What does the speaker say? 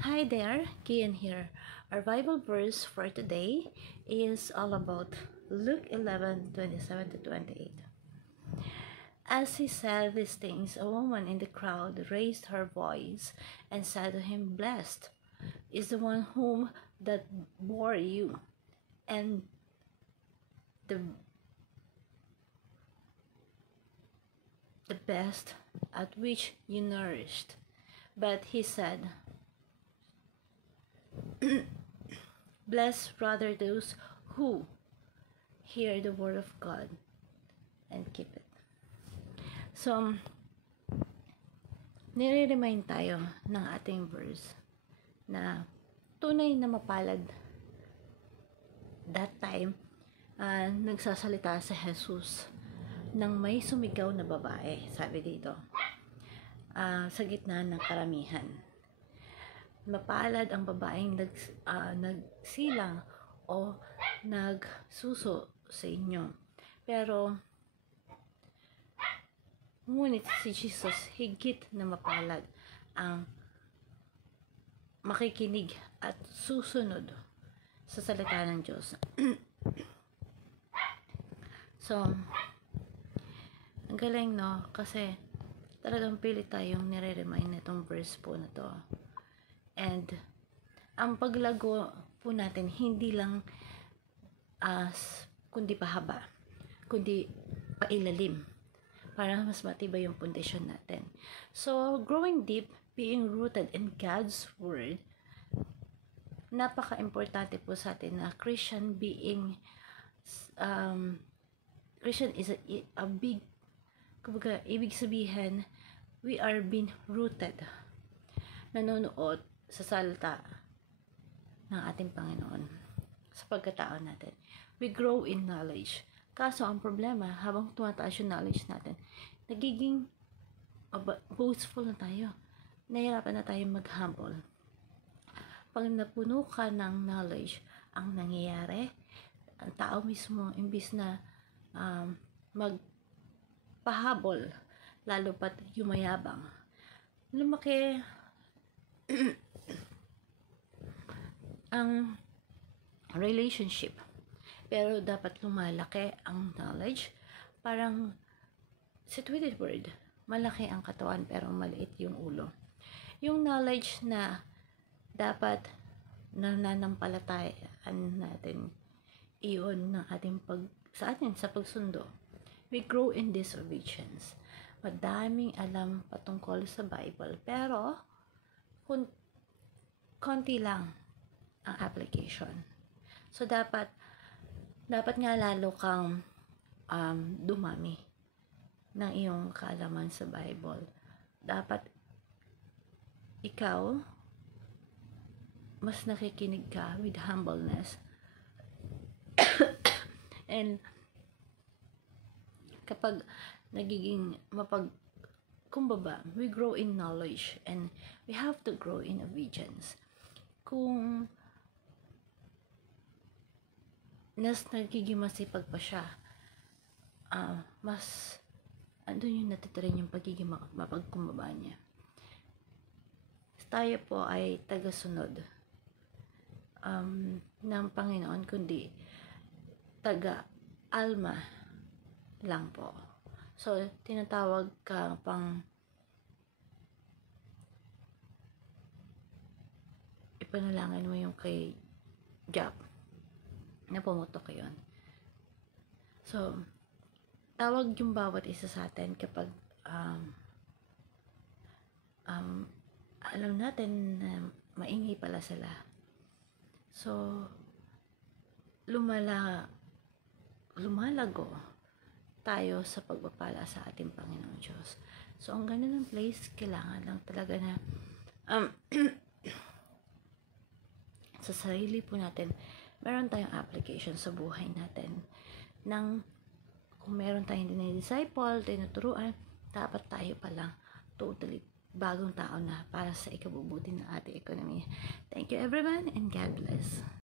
Hi there, Kian here. Our Bible verse for today is all about Luke 11:27 to 28. As he said these things, a woman in the crowd raised her voice and said to him, "Blessed is the one whom that bore you, and the the best at which you nourished." But he said, "Blessed rather those who hear the word of God and keep it." So, nire-remind tayo ng ating verse na tunay na mapalad that time nagsasalita si Jesus ng may sumigaw na babae, sabi dito, sa gitna ng karamihan. Mapalad ang babaeng nagsilang o nagsuso sa inyo. Pero, ngunit si Jesus higit na mapalad ang makikinig at susunod sa salita ng Diyos. So, ang galing, no? Kasi talagang pilit tayong nire-remind nitong verse po na to. And ang paglago po natin hindi lang kundi pahaba, kundi pailalim para mas matibay yung pundasyon natin. So, growing deep, being rooted in God's Word, napaka-importante po sa atin na Christian is a big, kumbaga, ibig sabihin, we are being rooted, nanonood sa salita ng ating Panginoon sa pagkatao natin. We grow in knowledge. Kaso, ang problema, habang tumataas yung knowledge natin, nagiging boastful na tayo. Nahihirapan na tayo mag-humble. Pag napuno ka ng knowledge, ang nangyayari, ang tao mismo, imbis na magpahabol, lalo pat yumayabang, lumaki ang relationship. Pero dapat lumalaki ang knowledge. Parang sa Twitter word, malaki ang katawan pero maliit yung ulo. Yung knowledge na dapat nananampalatayaan natin, iyon ng ating sa pagsundo. We grow in this obedience. Madaming alam patungkol sa Bible, pero konti lang ang application. So, dapat nga lalo kang dumami ng iyong kaalaman sa Bible. Dapat ikaw mas nakikinig ka with humbleness. And kapag nagiging kumbaba, we grow in knowledge and we have to grow in obedience. Kung nagiging masipag pa siya, mas andun yung natitirin yung pagiging mapagkumbaba niya. Tayo po ay tagasunod ng Panginoon, kundi taga-alma lang po. So, tinatawag ka pang ipanalangin mo yung kay Job na pumutok yun. So, tawag yung bawat isa sa atin kapag alam natin na maingay pala sila. So, lumalago tayo sa pagpapala sa ating Panginoong Diyos. So, ang ganda ng place, kailangan lang talaga na sa sarili po natin, meron tayong application sa buhay natin. Kung meron tayong dinidisciple, tinuturuan, dapat tayo palang totally bagong tao na para sa ikabubuti ng ating ekonomiya. Thank you everyone and God bless.